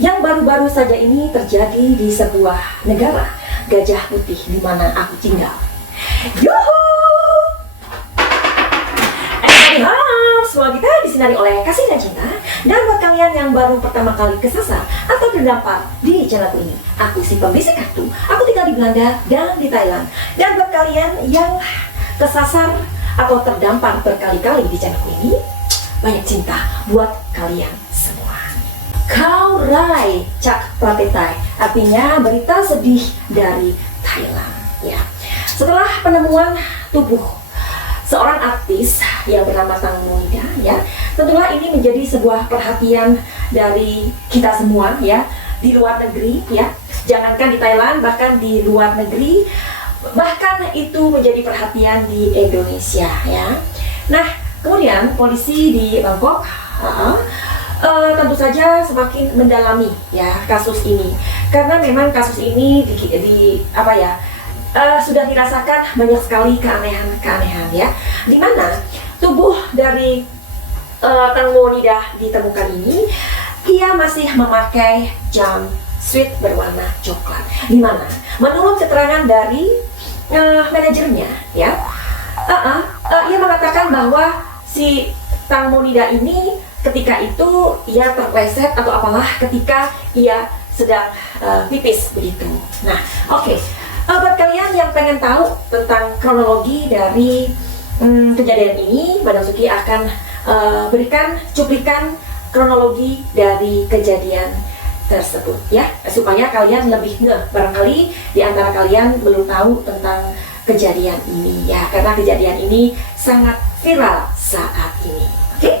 yang baru-baru saja ini terjadi di sebuah negara gajah putih di mana aku tinggal. Yuhu! Semua kita disinari oleh kasih dan cinta. Dan buat kalian yang baru pertama kali kesasar atau terdampar di channelku ini, aku si pembisik kartu. Aku tinggal di Belanda dan di Thailand. Dan buat kalian yang kesasar atau terdampar berkali-kali di channelku ini, banyak cinta buat kalian semua. Kau Rai Cak Prapetai, artinya berita sedih dari Thailand. Ya, setelah penemuan tubuh seorang artis yang bernama Tang Monida, ya, tentulah ini menjadi sebuah perhatian dari kita semua, ya, di luar negeri, ya, jangankan di Thailand, bahkan di luar negeri, bahkan itu menjadi perhatian di Indonesia, ya. Nah, kemudian polisi di Bangkok tentu saja semakin mendalami, ya, kasus ini, karena memang kasus ini sudah dirasakan banyak sekali keanehan-keanehan, ya, di mana tubuh dari Tang Monida ditemukan ini, ia masih memakai jumpsuit berwarna coklat, di mana menurut keterangan dari manajernya, ya, ia mengatakan bahwa si Tang Monida ini ketika itu ia terpleset atau apalah ketika ia sedang pipis begitu. Nah, oke. Buat kalian yang pengen tahu tentang kronologi dari kejadian ini, Madam Suki akan berikan cuplikan kronologi dari kejadian tersebut, ya, supaya kalian lebih ngeh. Barangkali di antara kalian belum tahu tentang kejadian ini, ya, karena kejadian ini sangat viral saat ini. Oke?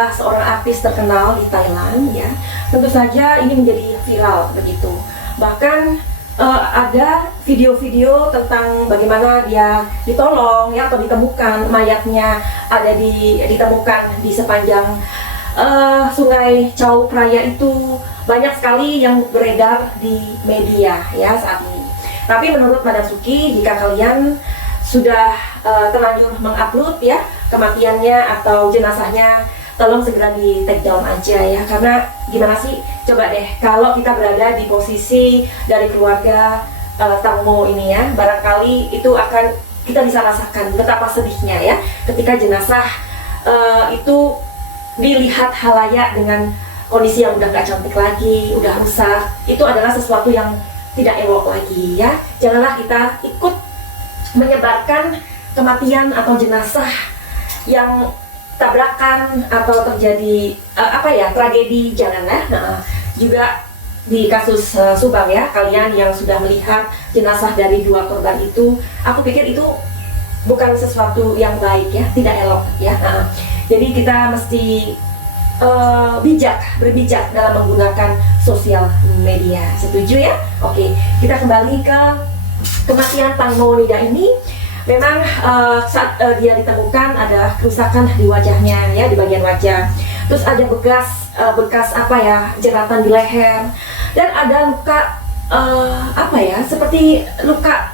adalah seorang artis terkenal di Thailand ya. Tentu saja ini menjadi viral begitu. Bahkan ada video-video tentang bagaimana dia ditolong ya, atau ditemukan mayatnya ditemukan di sepanjang Sungai Chao Phraya itu. Banyak sekali yang beredar di media ya saat ini. Tapi menurut Madam Suki, jika kalian sudah terlanjur mengupload ya kematiannya atau jenazahnya, tolong segera di take down aja ya. Karena gimana sih, coba deh kalau kita berada di posisi dari keluarga Tang Mo ini ya, barangkali itu akan kita bisa rasakan betapa sedihnya ya ketika jenazah itu dilihat halayak dengan kondisi yang udah gak cantik lagi, udah rusak. Itu adalah sesuatu yang tidak elok lagi ya. Janganlah kita ikut menyebarkan kematian atau jenazah yang tabrakan atau terjadi tragedi jalan ya. Nah, juga di kasus Subang ya, kalian yang sudah melihat jenazah dari 2 korban itu, aku pikir itu bukan sesuatu yang baik ya, tidak elok ya. Nah, jadi kita mesti berbijak dalam menggunakan sosial media. Setuju ya? Oke, kita kembali ke kematian Tang Mo Nida ini. Memang saat dia ditemukan ada kerusakan di wajahnya ya, di bagian wajah. Terus ada bekas jeratan di leher, dan ada luka seperti luka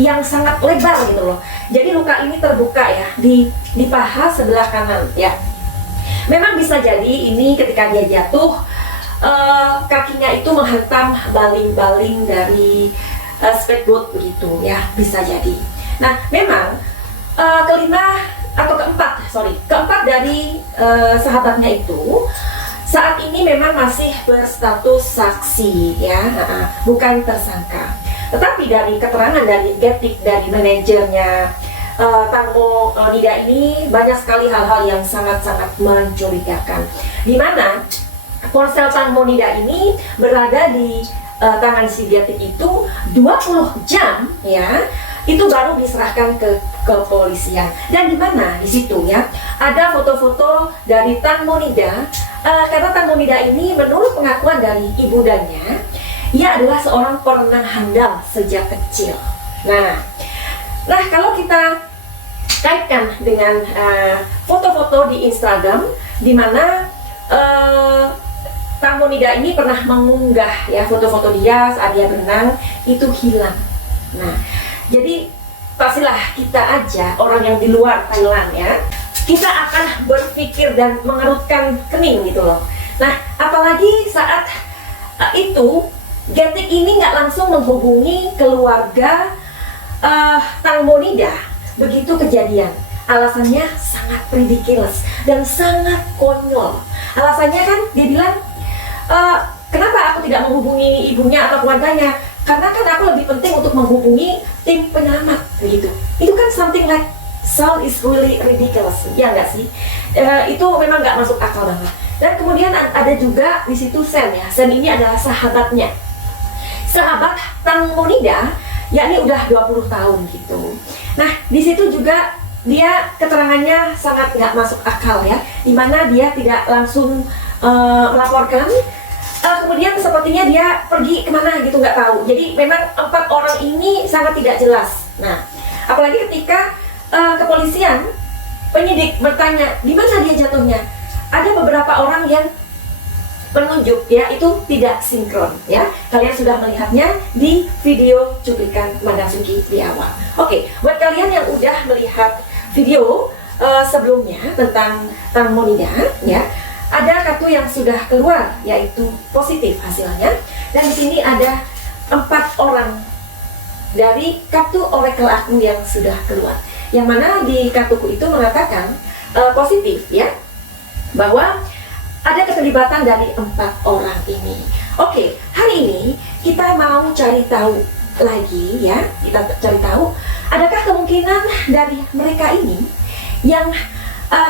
yang sangat lebar gitu loh. Jadi luka ini terbuka ya di paha sebelah kanan ya. Memang bisa jadi ini ketika dia jatuh kakinya itu menghantam baling-baling dari speedboat begitu ya, bisa jadi. Nah, memang keempat dari sahabatnya itu saat ini memang masih berstatus saksi ya, bukan tersangka. Tetapi dari keterangan dari Getik, dari manajernya Tang Mo Nida ini, banyak sekali hal-hal yang sangat-sangat mencurigakan, di mana ponsel Tang Mo Nida ini berada di tangan si Getik itu 20 jam ya, itu baru diserahkan ke kepolisian. Dan di mana di situ ya ada foto-foto dari Tang Mo Nida, karena Tang Mo Nida ini menurut pengakuan dari ibundanya, ia adalah seorang perenang handal sejak kecil. Nah, kalau kita kaitkan dengan foto-foto di Instagram, di mana Tang Mo Nida ini pernah mengunggah ya foto-foto dia saat dia berenang itu hilang. Nah, jadi pastilah kita aja orang yang di luar Thailand ya, kita akan berpikir dan mengerutkan kening gitu loh. Nah, apalagi saat itu Getik ini nggak langsung menghubungi keluarga Tang Mo Nida begitu kejadian. Alasannya sangat ridiculous dan sangat konyol. Alasannya kan dia bilang, kenapa aku tidak menghubungi ibunya atau keluarganya? Karena kan aku lebih penting untuk menghubungi tim penyelamat begitu. Itu kan something like sound is really ridiculous, ya nggak sih? Itu memang nggak masuk akal banget. Dan kemudian ada juga di situ Sen ya. Sen ini adalah sahabatnya, sahabat Tang Mo Nida, yakni udah 20 tahun gitu. Nah, di situ juga dia keterangannya sangat nggak masuk akal ya, dimana dia tidak langsung melaporkan. Kemudian sepertinya dia pergi kemana gitu, nggak tahu. Jadi memang 4 orang ini sangat tidak jelas. Nah, apalagi ketika kepolisian, penyidik bertanya di mana dia jatuhnya, ada beberapa orang yang menunjuk ya itu tidak sinkron ya. Kalian sudah melihatnya di video cuplikan Madam Suki di awal. Oke, buat kalian yang udah melihat video sebelumnya tentang Tang Mo Nida ya, ada kartu yang sudah keluar yaitu positif hasilnya, dan di sini ada 4 orang dari kartu oracle aku yang sudah keluar, yang mana di kartuku itu mengatakan positif ya, bahwa ada keterlibatan dari 4 orang ini. Oke, hari ini kita mau cari tahu lagi ya, kita cari tahu adakah kemungkinan dari mereka ini yang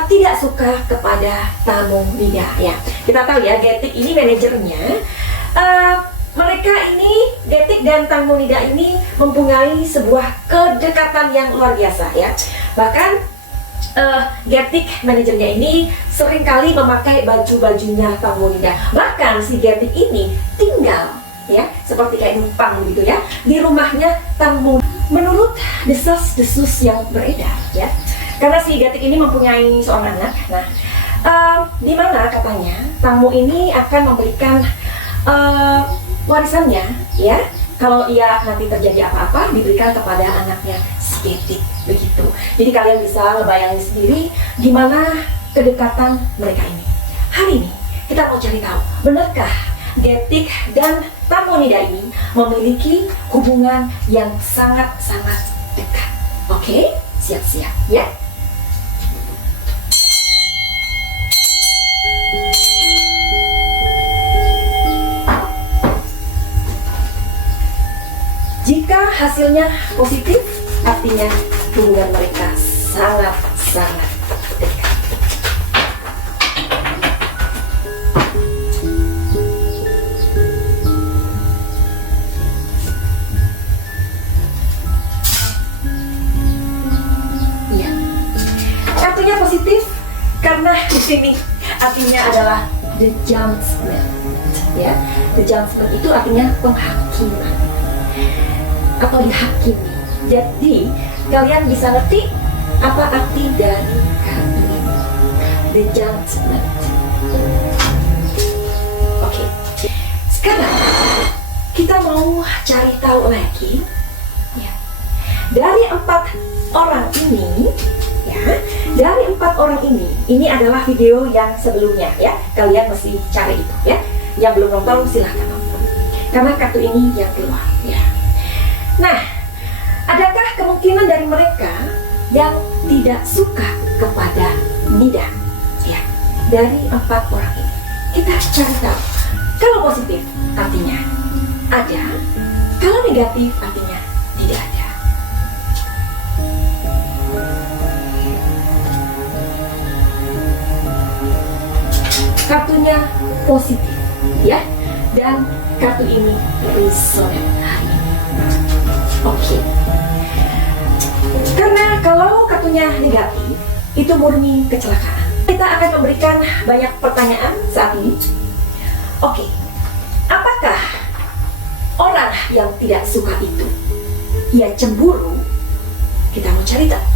tidak suka kepada Tang Mo Nida ya. Kita tahu ya, Getik ini manajernya. Mereka ini, Getik dan Tang Mo Nida ini mempunyai sebuah kedekatan yang luar biasa ya. Bahkan Getik manajernya ini seringkali memakai baju-bajunya Tamu Nida. Bahkan si Getik ini tinggal ya seperti kayak numpang gitu ya di rumahnya Tamu. Menurut desas-desus yang beredar ya, karena si Getik ini mempunyai seorang anak. Nah, di mana katanya Tamu ini akan memberikan warisannya ya, kalau ia nanti terjadi apa-apa diberikan kepada anaknya si Getik begitu. Jadi kalian bisa ngebayangin sendiri gimana kedekatan mereka ini. Hari ini kita mau cari tahu, benarkah Getik dan Tamu Nida ini memiliki hubungan yang sangat-sangat dekat? Oke, siap-siap ya. Jika hasilnya positif, artinya hubungan mereka sangat-sangat dekat. Ya, kartunya positif karena di sini artinya adalah the judgment. Ya, the judgment itu artinya penghakiman atau dihakimi. Jadi kalian bisa ngerti apa arti dari kartu ini, the judgment. Oke, sekarang kita mau cari tahu lagi ya, dari 4 orang ini ya, dari 4 orang ini adalah video yang sebelumnya ya, kalian mesti cari itu ya. Yang belum nonton silahkan nonton karena kartu ini yang keluar ya. Nah, adakah kemungkinan dari mereka yang tidak suka kepada Nida? Ya, dari 4 orang ini kita cari tahu. Kalau positif artinya ada, kalau negatif artinya tidak ada. Kartunya positif ya, dan kartu ini resonate hari ini. Oke. Karena kalau kartunya negatif, itu murni kecelakaan. Kita akan memberikan banyak pertanyaan saat ini. Oke. Apakah orang yang tidak suka itu ia cemburu? Kita mau cari tahu.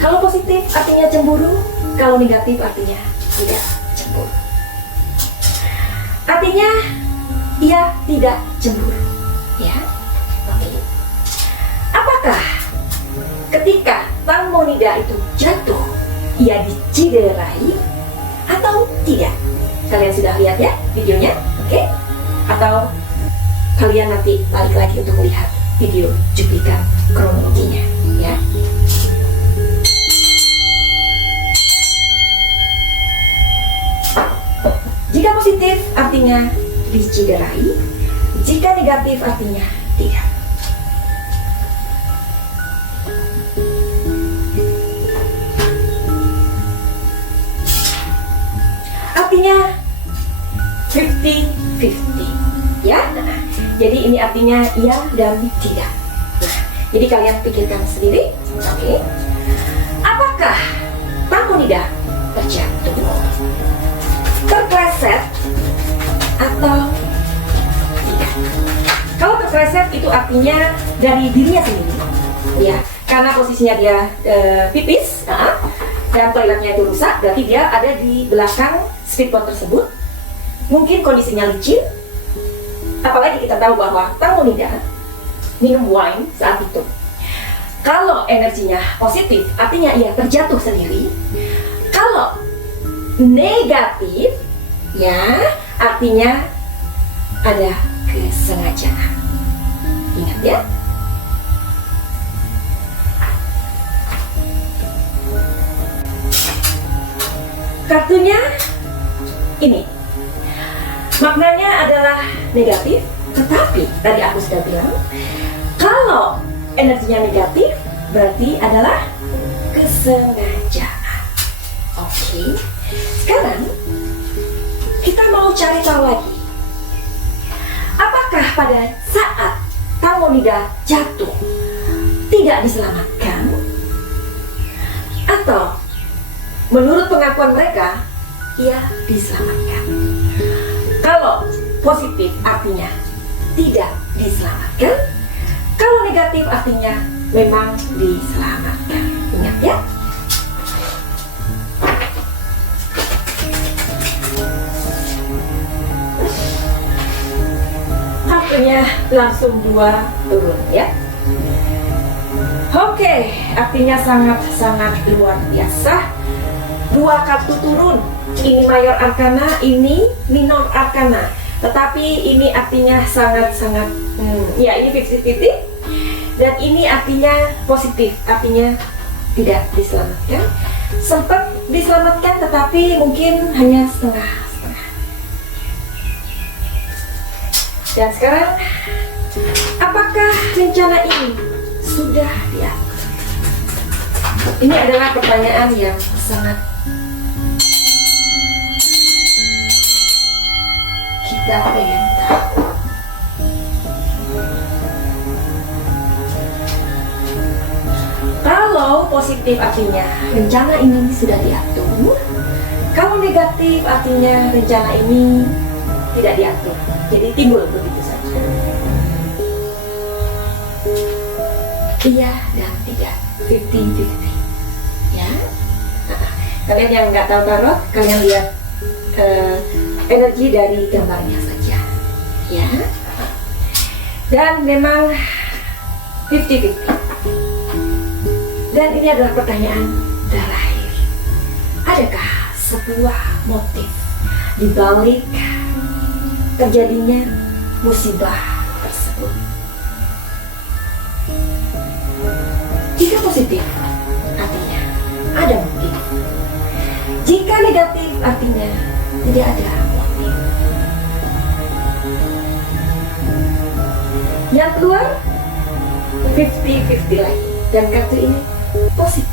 Kalau positif artinya cemburu, kalau negatif artinya tidak cemburu. Artinya ia tidak cemburu, ya. Oke. Apakah ketika Tamu Nida itu jatuh, ia diciderai atau tidak? Kalian sudah lihat ya videonya, oke? Atau kalian nanti balik lagi untuk melihat video cuplikan kronologinya, ya. Jika positif artinya diciderai, jika negatif artinya tidak. Artinya 50-50 ya. Nah, jadi ini artinya iya dan tidak. Nah, jadi kalian pikirkan sendiri, oke? Apakah Tamu Nida terjatuh, terpleset, atau tidak? Kalau terpleset itu artinya dari dirinya sendiri, ya, karena posisinya dia pipis, dan toiletnya itu rusak, berarti dia ada di belakang speedboat tersebut. Mungkin kondisinya licin, apalagi kita tahu bahwa Tamu Nida minum wine saat itu. Kalau energinya positif, artinya ia terjatuh sendiri. Kalau negatif, ya, artinya ada kesengajaan. Ingat ya. Kartunya ini, maknanya adalah negatif, tetapi tadi aku sudah bilang, kalau energinya negatif, berarti adalah kesengajaan. Oke, sekarang kita mau cari tahu lagi, apakah pada saat Tamu Nida jatuh tidak diselamatkan, atau menurut pengakuan mereka ia diselamatkan. Kalau positif artinya tidak diselamatkan, kalau negatif artinya memang diselamatkan. Ingat ya. Kartunya langsung 2 turun ya. Oke, artinya sangat-sangat luar biasa. 2 kartu turun. Ini mayor arkana, ini minor arkana. Tetapi ini artinya sangat-sangat ya, ini 50-50. Dan ini artinya positif, artinya tidak diselamatkan. Sempat diselamatkan tetapi mungkin hanya setengah-setengah. Dan sekarang, apakah rencana ini sudah diatur? Ini adalah pertanyaan yang sangat kita pengen tahu. Kalau positif artinya rencana ini sudah diatur. Kalau negatif artinya rencana ini tidak diatur. Jadi timbul begitu saja. Iya dan tidak, 50-50 ya. Kalian yang nggak tahu tarot, kalian lihat energi dari gambarnya saja ya. Dan memang 50-50. Dan ini adalah pertanyaan terakhir. Adakah sebuah motif di balik terjadinya musibah tersebut? Jika positif, artinya ada motif. Jika negatif, artinya tidak ada motif. Yang keluar 50-50 lagi. Dan kartu ini positif.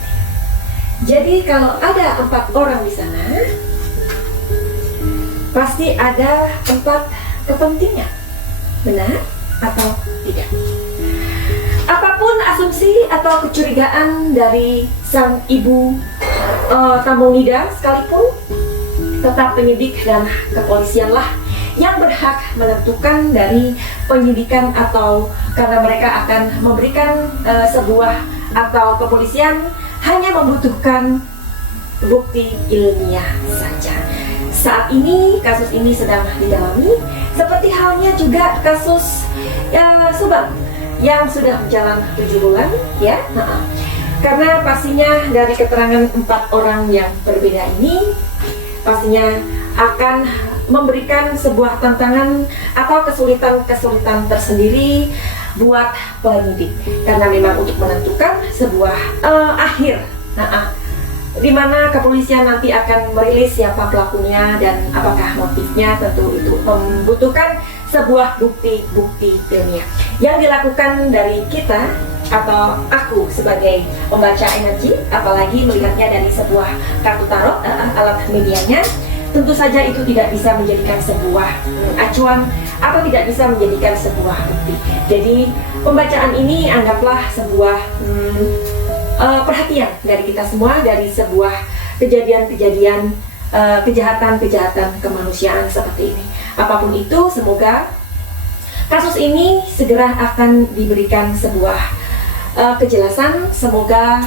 Jadi kalau ada 4 orang di sana, pasti ada 4 kepentingan. Benar atau tidak? Apapun asumsi atau kecurigaan dari sang ibu Tamonida sekalipun, tetap penyidik dan kepolisianlah yang berhak menentukan dari penyidikan, atau karena mereka akan memberikan sebuah, atau kepolisian hanya membutuhkan bukti ilmiah saja. Saat ini kasus ini sedang didalami, seperti halnya juga kasus Subang yang sudah berjalan 7 bulan ya. Karena pastinya dari keterangan 4 orang yang berbeda ini pastinya akan memberikan sebuah tantangan atau kesulitan-kesulitan tersendiri buat penyidik, karena memang untuk menentukan sebuah akhir di mana kepolisian nanti akan merilis siapa pelakunya dan apakah motifnya. Tentu itu membutuhkan sebuah bukti-bukti ilmiah yang dilakukan dari kita atau aku sebagai pembaca energi, apalagi melihatnya dari sebuah kartu tarot, alat medianya. Tentu saja itu tidak bisa menjadikan sebuah acuan atau tidak bisa menjadikan sebuah bukti. Jadi pembacaan ini anggaplah sebuah perhatian dari kita semua, dari sebuah kejadian-kejadian kejahatan-kejahatan kemanusiaan seperti ini. Apapun itu, semoga kasus ini segera akan diberikan sebuah kejelasan. Semoga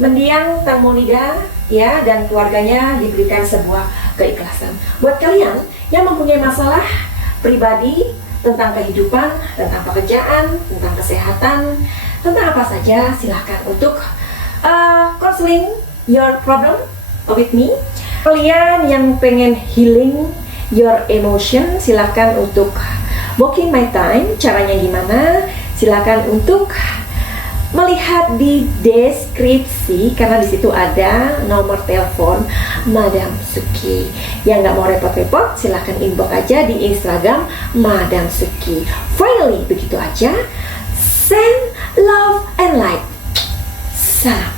mendiang Tamonida ya dan keluarganya diberikan sebuah keikhlasan. Buat kalian yang mempunyai masalah pribadi tentang kehidupan, tentang pekerjaan, tentang kesehatan, tentang apa saja, silahkan untuk counseling your problem with me. Kalian yang pengen healing your emotion, silahkan untuk booking my time. Caranya gimana? Silahkan untuk melihat di deskripsi, karena di situ ada nomor telepon Madam Suki. Yang nggak mau repot-repot, silahkan inbox aja di Instagram Madam Suki. Finally, begitu aja. Send love and light. Salam.